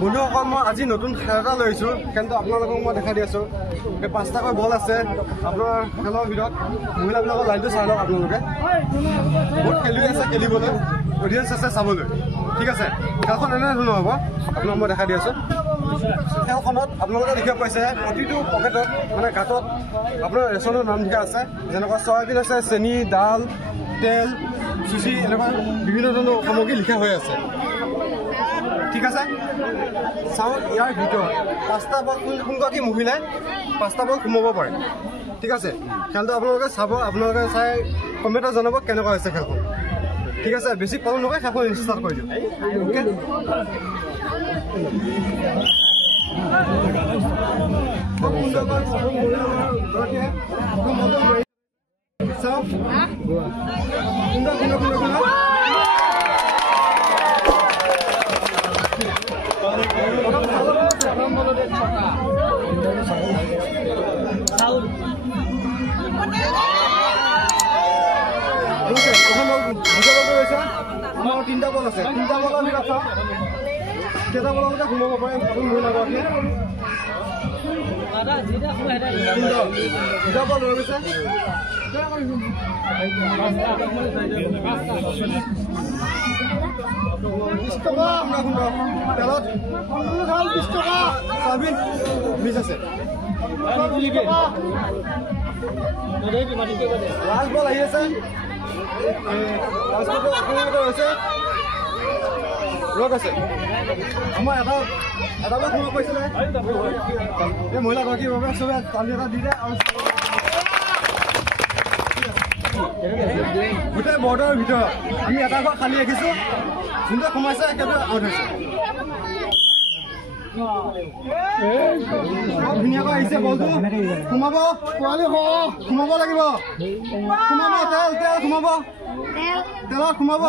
বন্ধুসকল মই আজি নতুন খেল এটা লৈছোঁ কিন্তু আপোনালোকক মই দেখাই দি আছোঁ এই 5টাকৈ বল আছে আপোনাৰ খেলৰ ভিতৰত মহিলাবিলাকৰ লাইনটো চাই লওক আপোনালোকে বহুত খেলুৱৈ আছে খেলিবলৈ অডিয়েঞ্চ আছে চাবলৈ ঠিক আছে খেলখন এনেধৰণৰ হ'ব আপোনাক মই দেখাই দি আছোঁ খেলখনত আপোনালোকে দেখিব পাইছে প্ৰতিটো পকেটত মানে গাঁতত আপোনাৰ ৰেচনৰ নাম লিখা আছে যেনেকুৱা চয়াবিন আছে চেনি দাল তেল চুচি এনেকুৱা বিভিন্ন ধৰণৰ সামগ্ৰী লিখা হৈ আছে ঠিক আছে চাওঁ ইয়াৰ ভিতৰত 5টা বল কোনগৰাকী মহিলাই 5টা বল সোমাব পাৰে ঠিক আছে খেলটো আপোনালোকে চাব আপোনালোকে চাই কমেণ্টত জনাব কেনেকুৱা হৈছে খেলখন ঠিক আছে বেছি পলম নকৰি খেলখন ষ্টাৰ্ট কৰি দিওঁ অ'কে চাওঁ তিনটা বল আছে তিনটা বলৰ ভিতৰত চাওঁ কেইটা বলতে সোমাব পাৰে মহিলাগৰাকীয়ে দুটা বল লৈ গৈছে 20 টকা তেলত 20 টকা চাবিন 20 আছে লাষ্ট বল আহি আছে হৈছে ৰ'দ আছে আমাৰ এটা বল সোমাব পাইছিলে এই মহিলাগৰাকীৰ বাবে চবে তালি এটা দি দিয়ে আৰু গোটেই বৰ্ডৰ ভিতৰত আমি এটা ঘৰ খালী ৰাখিছোঁ যোনটো সোমাইছে একেবাৰে আউট হৈছে ধুনীয়াকৈ আহিছে বলটো সোমাব পোৱালি সোমাব লাগিব সোমাব তেল তেল সোমাব তেলত সোমাব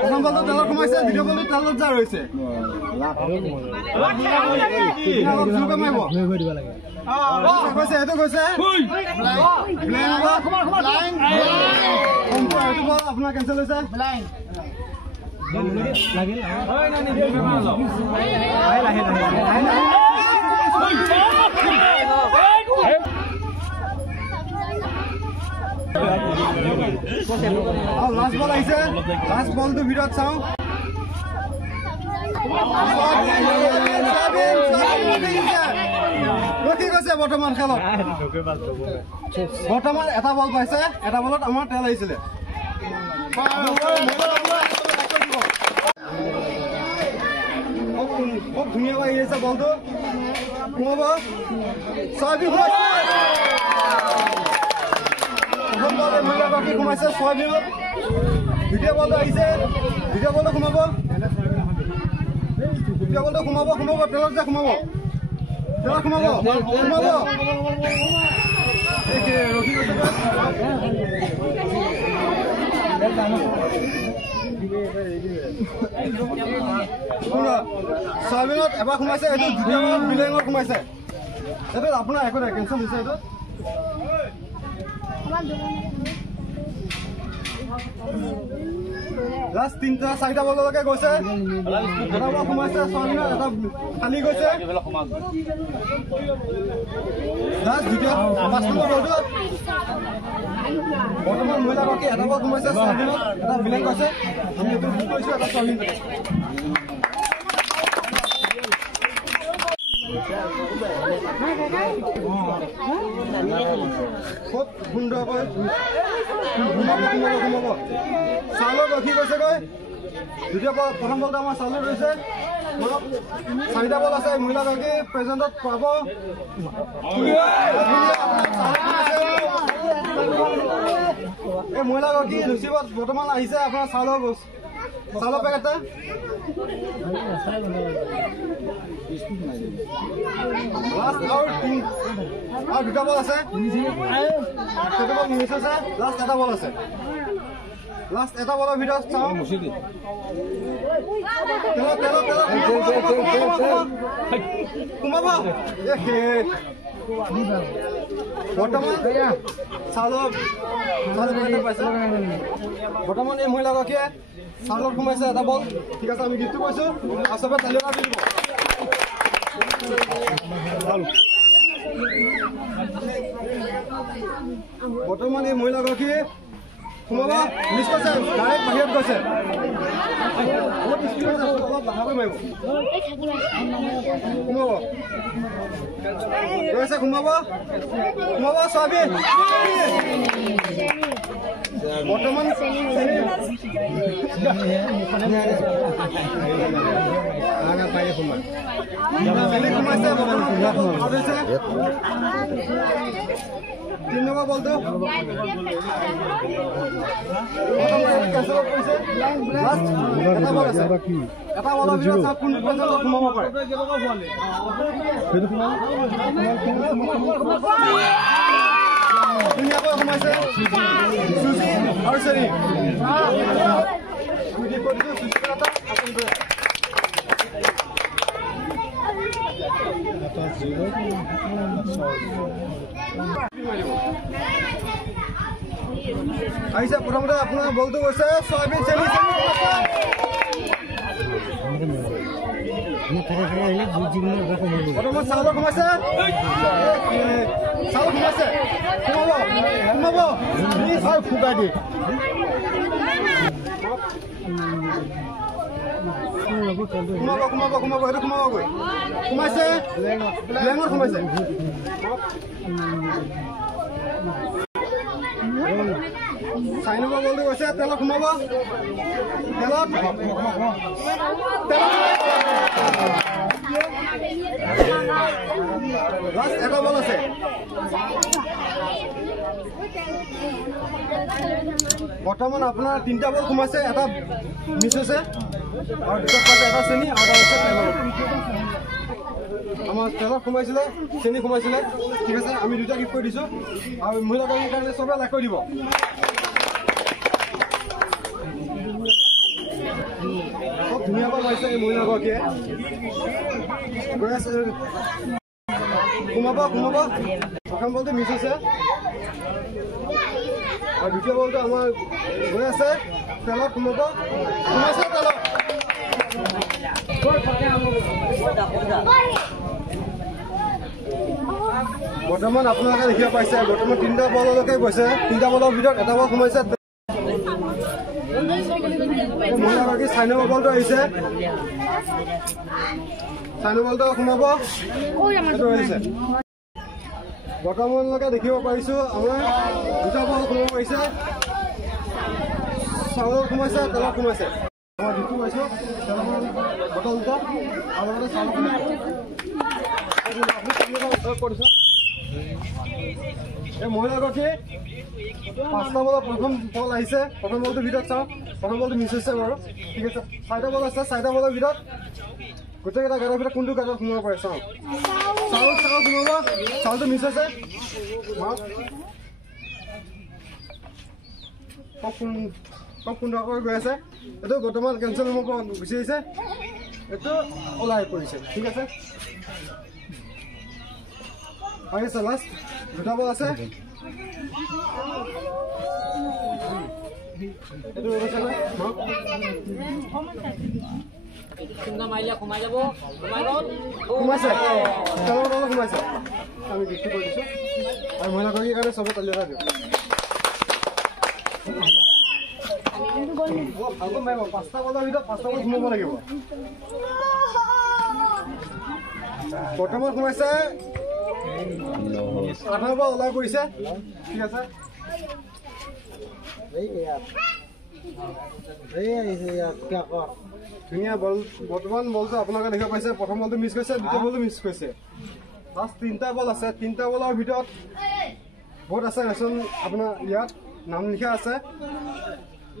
প্ৰথম বলটো তেলত সোমাইছে দ্বিতীয় বলটো তেলত যা ৰৈছে এইটো কৈছে আপোনাৰ কেঞ্চেল হৈছে লাষ্ট বল আহিছে লাষ্ট বলটো ভিতৰত চাওঁ ৰখি গৈছে বৰ্তমান খেলত বৰ্তমান এটা বল পাইছে এটা বলত আমাৰ তেল আহিছিলে খুব ধুনীয়াকৈ আহি আছে বলটো সোমাব ছয়বিন মহিলাগৰাকী সোমাইছে ছয়বিনত দ্বিতীয় বলটো আহিছে দ্বিতীয় বলটো সোমাব দ্বিতীয় বলটো সোমাব তেলত যে সোমাব তেলত সোমাব ৰখি গৈছে ছয়বিনত এবাৰ সোমাইছে এইটো দ্বিতীয় বিলেঙত সোমাইছে এইটো আপোনাৰ একো নাই কেঞ্চেল হৈছে এইটো লাষ্ট 3-4টা বললৈকে গৈছে এটা বল সোমাইছে ছয়বিনত এটা খালি গৈছে লাষ্ট দ্বিতীয় 5 নম্বৰ বলটো বৰ্তমান মহিলাগৰাকী এটা বল সোমাইছে ছয়বিনত এটা বিলেং গৈছে আমি এইটো কৈছোঁ এটা ছয়বিন খুব সুন্দৰকৈ সোমাব চাউলত ৰখি গৈছেগৈ দ্বিতীয় বল প্ৰথম বলটো আমাৰ চাউলত ৰৈছে 4টা বল আছে মহিলাগৰাকী প্ৰেজেণ্টত পাব এই মহিলাগৰাকী ৰিচিভত বৰ্তমান আহিছে আপোনাৰ চাউলৰ পেকেটটা লাষ্ট আৰু দুটা বল আছে সেইটো বল মিছ আছে লাষ্ট এটা বল আছে লাষ্ট এটা বলৰ ভিতৰত চাওঁ সোমাব বৰ্তমান চাউলৰ পাইছে বৰ্তমান এই মহিলাগৰাকীয়ে চাউলত সোমাইছে এটা বল ঠিক আছে আমি গীতটো কৈছোঁ আৰু চবে তালি মাৰি দিব বৰ্তমান এই মহিলাগৰাকীয়ে সোমাব মিছ কৰিছে ডাইৰেক্ট বাহিৰত গৈছে অলপ স্পীড অলপ লাহেকৈ মাৰিব সোমাব গৈছে সোমাব চাবি বৰ্তমান চেনি সোমাইছে তিন নম্বৰ বলটো এটা বলৰ ভিতৰত কোন সোমাব পাৰে ধুনীয়াকৈ সোমাইছে চুজি আৰু চেনি আহিছে প্ৰথমতে আপোনাৰ বলটো গৈছে চয়াবিন চেনি প্ৰথমত চাউল সোমাইছে সোমাব ফুটাই দি সোমাব সেইটো সোমাবগৈ সোমাইছে লেঙত সোমাইছে চাৰি নম্বৰ বলটো গৈছে তেলত সোমাব তেলত লাষ্ট এটা বল আছে বৰ্তমান আপোনাৰ তিনিটা বল সোমাইছে এটা মিছ হৈছে আৰু দুটা পাইছে এটা চেনি আৰু এটা হৈছে তেলত আমাৰ তেলত সোমাইছিলে চেনি সোমাইছিলে ঠিক আছে আমি দুটা গিফ্ট কৰি দিছোঁ আৰু মহিলাগৰাকীৰ কাৰণে চবে লাইক কৰি দিব খুব ধুনীয়াকৈ মাৰিছে এই মহিলাগৰাকীয়ে গৈ আছে সোমাব প্ৰথম বলটো মিছ হৈছে আৰু দ্বিতীয় বলটো আমাৰ গৈ আছে তেলত সোমাইছে তেলত বৰ্তমান আপোনালোকে দেখিব পাইছে বৰ্তমান তিনিটা বললৈকে গৈছে তিনিটা বলৰ ভিতৰত এটা বল সোমাইছে মহিলাগৰাকী 4 নম্বৰ বলটো আহিছে 4 নম্বৰ বলটো সোমাব আহিছে বৰ্তমানলৈকে দেখিব পাৰিছোঁ আমাৰ দুটা বল সোমাব পাৰিছে চাউল সোমাইছে তেলত সোমাইছে আমাৰ যিটো পাইছোঁ বটল দুটা আৰু লগতে চাউল কৰিছে এই মহিলাগৰাকী 5টা বলত প্ৰথম বল আহিছে প্ৰথম বলটোৰ ভিতৰত চাওঁ প্ৰথম বলটো মিছ হৈছে বাৰু ঠিক আছে 4টা বল আছে 4টা বলৰ ভিতৰত গোটেইকেইটা গাঁতৰ ভিতৰত কোনটো গাঁতত সোমাব পাৰে চাওঁ চাউল সোমাব চাউলটো মিছ হৈছে খুব সুন্দৰকৈ গৈ আছে এইটো বৰ্তমান কেঞ্চেল হ'ব গুচি আহিছে এইটো ওলাই পৰিছে ঠিক আছে আহিছে লাষ্ট দুটা বল আছে এইটো গৈছে সোমাইছে সোমাইছে আমি গিফ্ট কৰি দিছোঁ আৰু মহিলাগৰাকীৰ কাৰণে চবে তালি এটা দিওঁ ভালকৈ মাৰিব 5টা বলৰ ভিতৰত 5টা বল সোমাব লাগিব বৰ্তমান সোমাইছে 8 নম্বৰ ওলাই পৰিছে ঠিক আছে ধুনীয়া বল বৰ্তমান বলটো আপোনালোকে দেখিব পাইছে প্ৰথম বলটো মিছ কৰিছে দ্বিতীয় বলটো মিছ কৰিছে লাষ্ট 3টা বল আছে 3টা বলৰ ভিতৰত বহুত আছে ৰেচন আপোনাৰ ইয়াত নাম লিখা আছে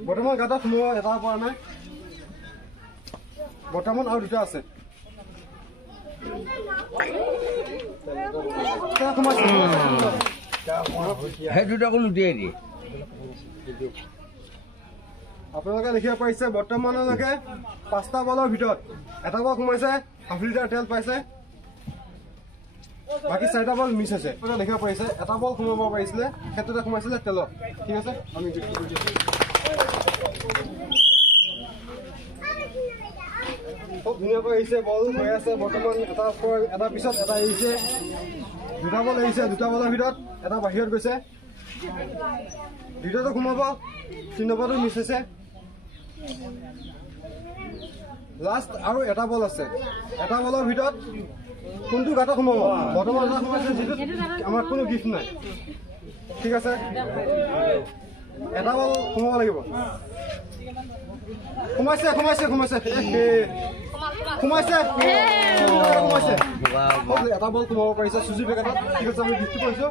বৰ্তমান গাঁতত সোমোৱা এটা পৰা নাই বৰ্তমান আৰু দুটা আছে আপোনালোকে দেখিব পাৰিছে বৰ্তমানলৈকে 5টা বলৰ ভিতৰত এটা বল সোমাইছে ½ লিটাৰ তেল পাইছে বাকী 4টা বল মিছ আছে দেখিব পাৰিছে এটা বল সোমাব পাৰিছিলে ক্ষেত্ৰতে সোমাইছিলে তেলত ঠিক আছে আমি খুব ধুনীয়াকৈ আহিছে বল হৈ আছে বৰ্তমান এটা পিছত এটা আহিছে দুটা বল আহিছে দুটা বলৰ ভিতৰত এটা বাহিৰত গৈছে দুটাটো সোমাব 3 নম্বৰটো মিছ হৈছে লাষ্ট আৰু এটা বল আছে এটা বলৰ ভিতৰত কোনটো গাঁত সোমাব বৰ্তমান এটা সোমাইছে যিটো আমাৰ কোনো গিফ্ট নাই ঠিক আছে এটা বল সোমাব লাগিব সোমাইছে সোমাইছে সোমাইছে সোমাইছে সোমাইছে এটা বল সোমাব পাৰিছে চুজি পেকেটত ঠিক আছে আমি গিফ্ট কৰিছোঁ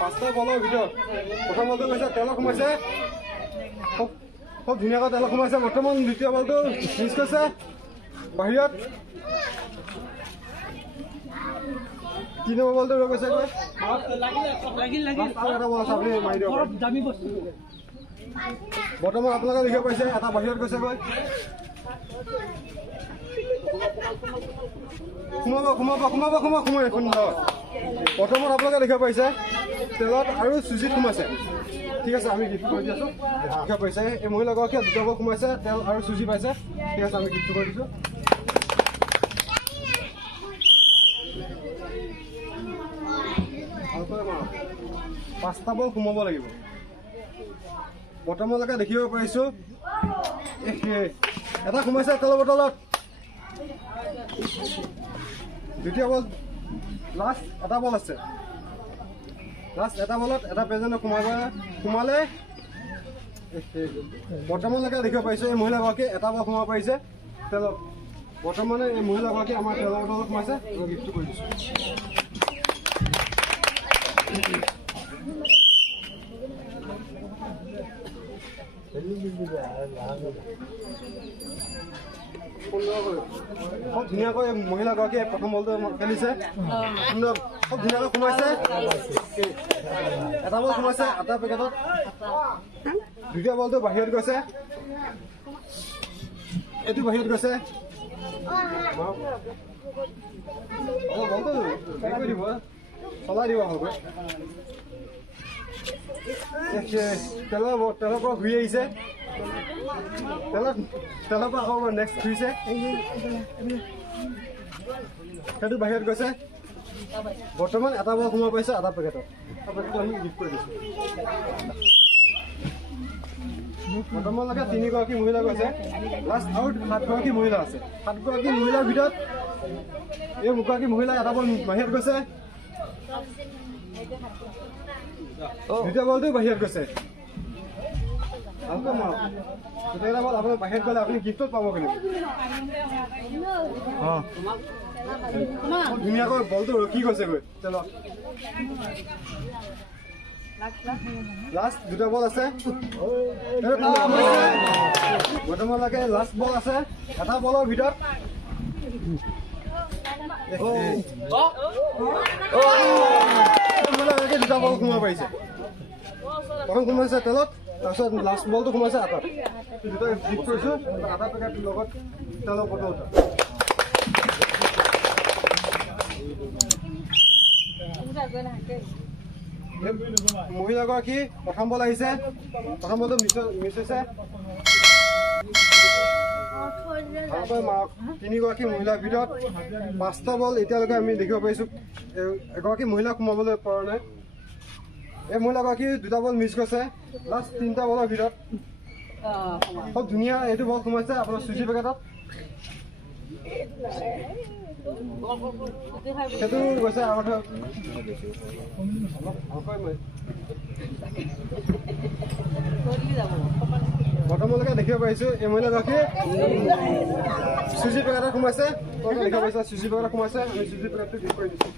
5টা বলৰ ভিতৰত প্ৰথম বলটো গৈছে তেলত সোমাইছে খুব ধুনীয়াকৈ তেলত সোমাইছে বৰ্তমান দ্বিতীয় বলটো মিছ কৰিছে বাহিৰত 3 নম্বৰ বলটো ৰৈ গৈছে বৰ্তমান আপোনালোকে দেখিব পাইছে এটা বাহিৰত গৈছেগৈ সোমাব সোমাব সোমাব সোমাব সোমাই সুন্দৰ বৰ্তমান আপোনালোকে দেখিব পাইছে তেলত আৰু চুজিত সোমাইছে ঠিক আছে আমি গিফ্ট কৰি দি আছোঁ দেখিব পাইছে এই মহিলাগৰাকীয়ে দুটা বল সোমাইছে তেল আৰু চুজি পাইছে ঠিক আছে আমি গিফ্ট কৰি দিছোঁ পাঁচটা বল সোমাব লাগিব বৰ্তমানলৈকে দেখিব পাৰিছোঁ এটা সোমাইছে তেলৰ বটলত দ্বিতীয় বল লাষ্ট এটা বল আছে লাষ্ট এটা বলত এটা প্ৰেজেণ্ট সোমালে বৰ্তমানলৈকে দেখিব পাৰিছোঁ এই মহিলাগৰাকীয়ে এটা বল সোমাব পাৰিছে তেলত বৰ্তমানে এই মহিলাগৰাকী আমাৰ তেলৰ বটলত সোমাইছে গিফ্ট কৰি দিছোঁ খুব ধুনীয়াকৈ মহিলাগৰাকীয়ে প্ৰথম বলটো খেলিছে খুব ধুনীয়াকৈ সোমাইছে এটা বল সোমাইছে এটা পেকেটত দ্বিতীয় বলটো বাহিৰত গৈছে এইটো বাহিৰত গৈছে বলটো হেৰি কৰি দিব চলাই দিব ভালকৈ তেলৰ পৰা ঘূৰি আহিছে তেলৰ পৰা আকৌ নেক্সট ঘূৰিছে সেইটো বাহিৰত গৈছে বৰ্তমান এটা বল সোমাব পাৰিছে এটা পেকেটত আমি গিফ্ট কৰি দিছোঁ বৰ্তমানলৈকে 3গৰাকী মহিলা গৈছে লাষ্ট আৰু 7গৰাকী মহিলা আছে 7গৰাকী মহিলাৰ ভিতৰত এই মুগৰাকী মহিলা এটা বল বাহিৰত গৈছে দ্বিতীয় বলটো বাহিৰত গৈছে গোটেইকেইটা বল আপোনাৰ বাহিৰত গ'লে আপুনি গিফ্টত পাব কেনেকৈ ধুনীয়াকৈ বলটো ৰখি গৈছেগৈ তেলত লাষ্ট দুটা বল আছে বৰ্তমানলৈকে লাষ্ট বল আছে এটা বলৰ ভিতৰত দুটা বল সোমাব পাৰিছে প্ৰথম সোমাইছে তেলত তাৰপিছত লাষ্ট বলটো সোমাইছে আটাত দুটা গিফ্ট কৰিছোঁ আটা পেকেট লগত তেলৰ বটল মহিলাগৰাকী প্ৰথম বল আহিছে প্ৰথম বলটো মিছ হৈছে 3গৰাকী মহিলাৰ ভিতৰত 5টা বল এতিয়ালৈকে আমি দেখিব পাৰিছোঁ এগৰাকী মহিলা সোমাবলৈ পৰা নাই এই মহিলাগৰাকী দুটা বল মিছ কৰিছে লাষ্ট 3টা বলৰ ভিতৰত খুব ধুনীয়া এইটো বল সোমাইছে আপোনাৰ চুজি পেকেটত সেইটো গৈছে আগতে বৰ্তমানলৈকে দেখিব পাৰিছোঁ এই মহিলাগৰাকীয়ে চুজি পেকেটত সোমাইছে দেখিব পাৰিছে চুজি পেকেটত সোমাইছে আমি চুজি পেকেটটো গিফ্ট কৰি দিছোঁ